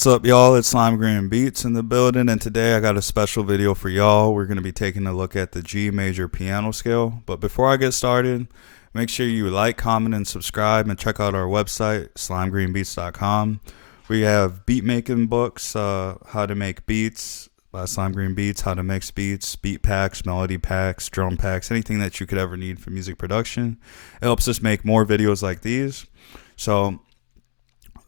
What's up, y'all? It's Slime Green Beats in the building, and today I got a special video for y'all. We're going to be taking a look at the G major piano scale. But before I get started, make sure you like, comment, and subscribe, and check out our website, slimegreenbeats.com. We have beat making books, how to make beats by Slime Green Beats, how to mix beats, beat packs, melody packs, drum packs, anything that you could ever need for music production. It helps us make more videos like these. So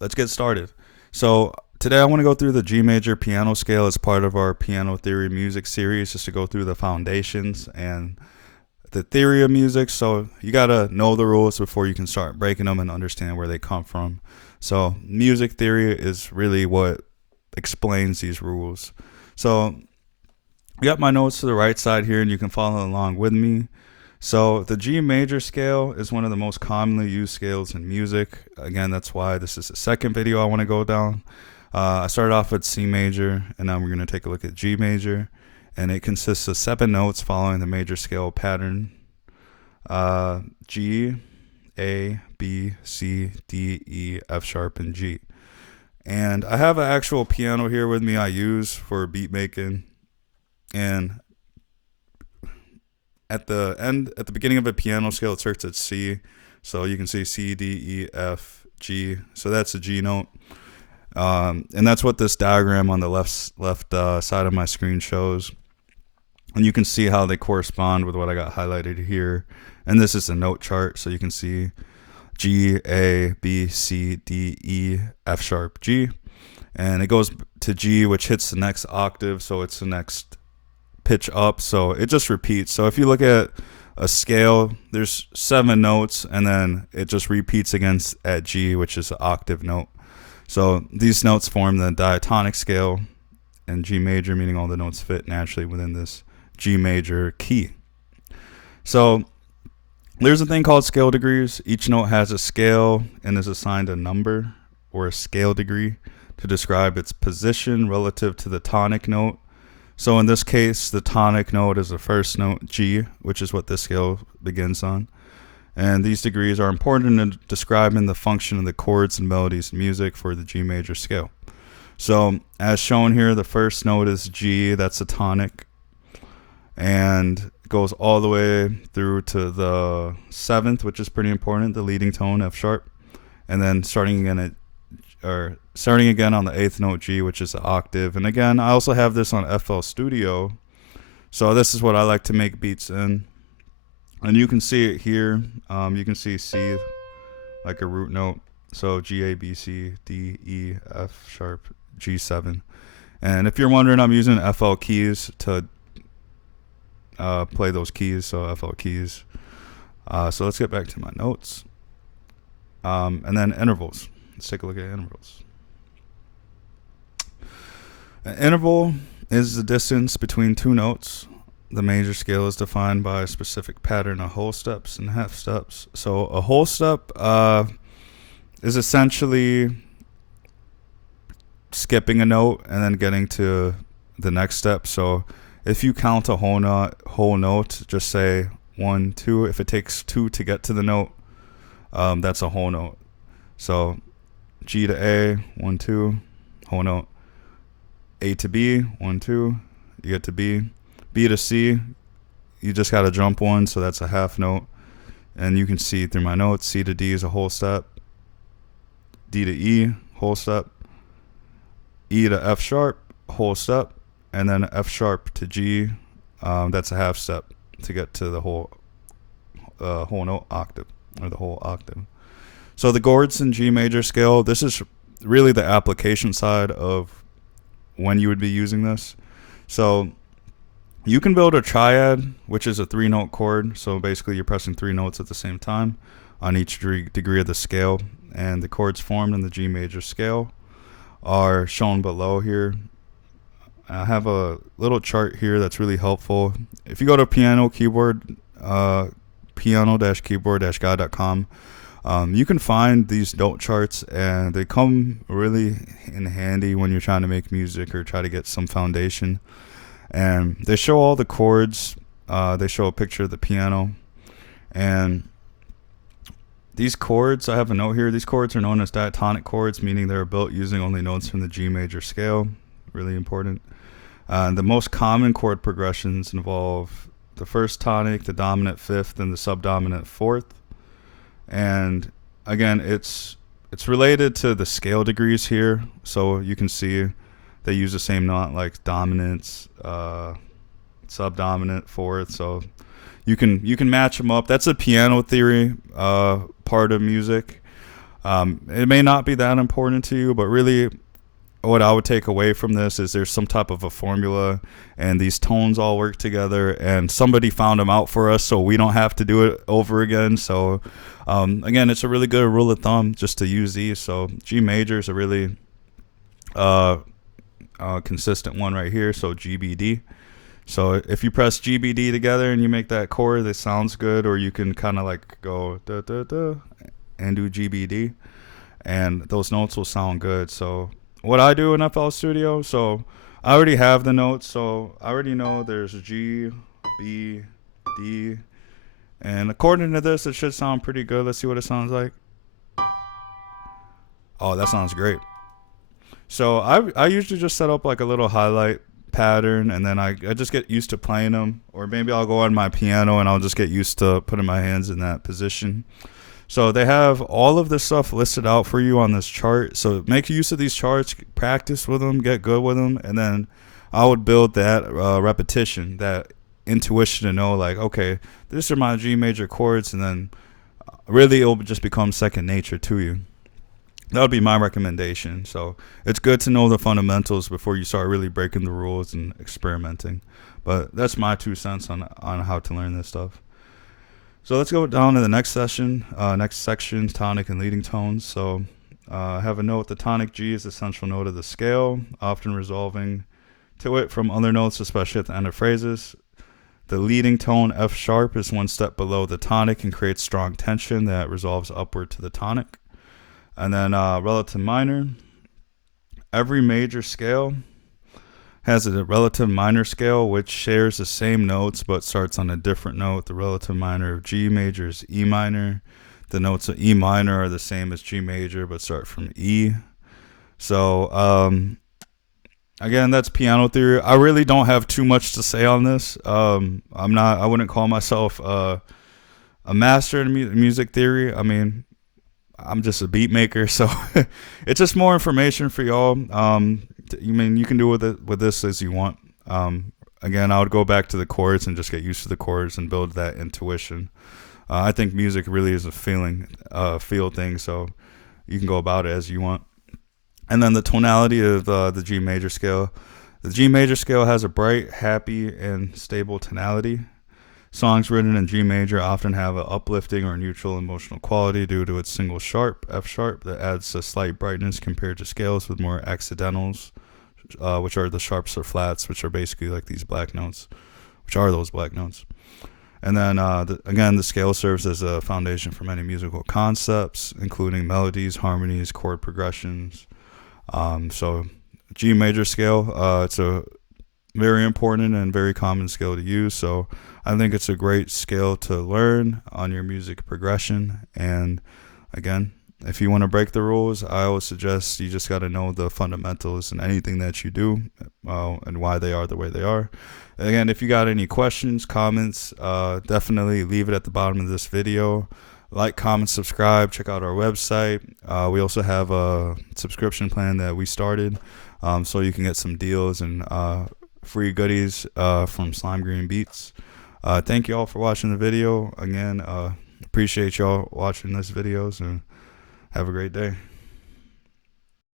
let's get started. So today I want to go through the G major piano scale as part of our piano theory music series, just to go through the foundations and the theory of music. So you got to know the rules before you can start breaking them and understand where they come from. So music theory is really what explains these rules. So I got my notes to the right side here and you can follow along with me. So the G major scale is one of the most commonly used scales in music. Again, that's why this is the second video I want to go down. I started off with C major, and now we're going to take a look at G major. And it consists of 7 notes following the major scale pattern. G, A, B, C, D, E, F sharp, and G. And I have an actual piano here with me I use for beat making. And at the beginning of a piano scale, it starts at C. So you can see C, D, E, F, G. So that's a G note. And that's what this diagram on the left side of my screen shows. And you can see how they correspond with what I got highlighted here. And this is a note chart, so you can see G, A, B, C, D, E, F sharp, G. And it goes to G, which hits the next octave, so it's the next pitch up, so it just repeats. So if you look at a scale, there's 7 notes, and then it just repeats again at G, which is an octave note. So these notes form the diatonic scale, and G major, meaning all the notes fit naturally within this G major key. So there's a thing called scale degrees. Each note has a scale and is assigned a number or a scale degree to describe its position relative to the tonic note. So in this case, the tonic note is the first note, G, which is what this scale begins on. And these degrees are important in describing the function of the chords and melodies in music for the G major scale. So as shown here, the first note is G, that's a tonic, and it goes all the way through to the 7th, which is pretty important, the leading tone, F sharp, and then starting again on the 8th note, G, which is the octave. And again, I also have this on FL Studio, so this is what I like to make beats in. And you can see it here. You can see C like a root note. So G, A, B, C, D, E, F sharp, G7. And if you're wondering, I'm using FL keys to play those keys. So FL keys. So let's get back to my notes. And then intervals. Let's take a look at intervals. An interval is the distance between 2 notes. The major scale is defined by a specific pattern of whole steps and half steps. So a whole step is essentially skipping a note and then getting to the next step. So if you count a whole note, just say 1, 2. If it takes 2 to get to the note, that's a whole note. So G to A, 1, 2, whole note. A to B, 1, 2, you get to B. B to C, you just got to jump 1, so that's a half note. And you can see through my notes, C to D is a whole step. D to E, whole step. E to F sharp, whole step. And then F sharp to G, that's a half step to get to the whole note octave, or the whole octave. So the chords in G major scale, this is really the application side of when you would be using this. So you can build a triad, which is a 3-note chord. So basically you're pressing 3 notes at the same time on each degree of the scale. And the chords formed in the G major scale are shown below here. I have a little chart here that's really helpful. If you go to piano-keyboard-guide.com, you can find these note charts, and they come really in handy when you're trying to make music or try to get some foundation. And they show all the chords. They show a picture of the piano, and these chords, I have a note here. These chords are known as diatonic chords, meaning they're built using only notes from the G major scale. Really important. The most common chord progressions involve the first tonic, the dominant fifth, and the subdominant fourth. And again, it's related to the scale degrees here. So you can see they use the same note, like dominance, subdominant, fourth. So you can match them up. That's a piano theory part of music. It may not be that important to you, but really what I would take away from this is there's some type of a formula, and these tones all work together, and somebody found them out for us so we don't have to do it over again. So again, it's a really good rule of thumb just to use these. So G major is a really consistent one right here. So GBD. So if you press GBD together and you make that chord, it sounds good. Or you can kind of like go da da da and do GBD, and those notes will sound good. So what I do in FL Studio, so I already have the notes, so I already know there's G, B, D, and according to this, it should sound pretty good. Let's see what it sounds like. Oh, that sounds great. So I usually just set up like a little highlight pattern, and then I just get used to playing them, or maybe I'll go on my piano and I'll just get used to putting my hands in that position. So they have all of this stuff listed out for you on this chart. So make use of these charts, practice with them, get good with them, and then I would build that repetition, that intuition to know like, okay, these are my G major chords, and then really it'll just become second nature to you. That would be my recommendation. So it's good to know the fundamentals before you start really breaking the rules and experimenting. But that's my 2 cents on how to learn this stuff. So let's go down to the next section, tonic and leading tones. So I have a note, the tonic G is the central note of the scale, often resolving to it from other notes, especially at the end of phrases. The leading tone F sharp is one step below the tonic and creates strong tension that resolves upward to the tonic. And then relative minor, every major scale has a relative minor scale which shares the same notes but starts on a different note. The relative minor of G major is E minor. The notes of E minor are the same as G major but start from E. So again, that's piano theory. I really don't have too much to say on this. I wouldn't call myself a master in music theory. I mean, I'm just a beat maker, so it's just more information for y'all. You can do with this as you want. Again, I would go back to the chords and just get used to the chords and build that intuition. I think music really is a feel thing, so you can go about it as you want. And then the tonality of the G major scale. The G major scale has a bright, happy, and stable tonality. Songs written in G major often have an uplifting or neutral emotional quality due to its single sharp, F sharp, that adds a slight brightness compared to scales with more accidentals, which are the sharps or flats, which are basically like these black notes, which are those black notes. And then, again, the scale serves as a foundation for many musical concepts, including melodies, harmonies, chord progressions. So G major scale, it's a very important and very common scale to use. So I think it's a great scale to learn on your music progression. And again, if you want to break the rules, I always suggest you just got to know the fundamentals in anything that you do and why they are the way they are. Again, if you got any questions, comments, definitely leave it at the bottom of this video. Like, comment, subscribe, check out our website. We also have a subscription plan that we started, so you can get some deals and free goodies from Slime Green Beats. Thank you all for watching the video. Again, appreciate y'all watching this videos, and have a great day.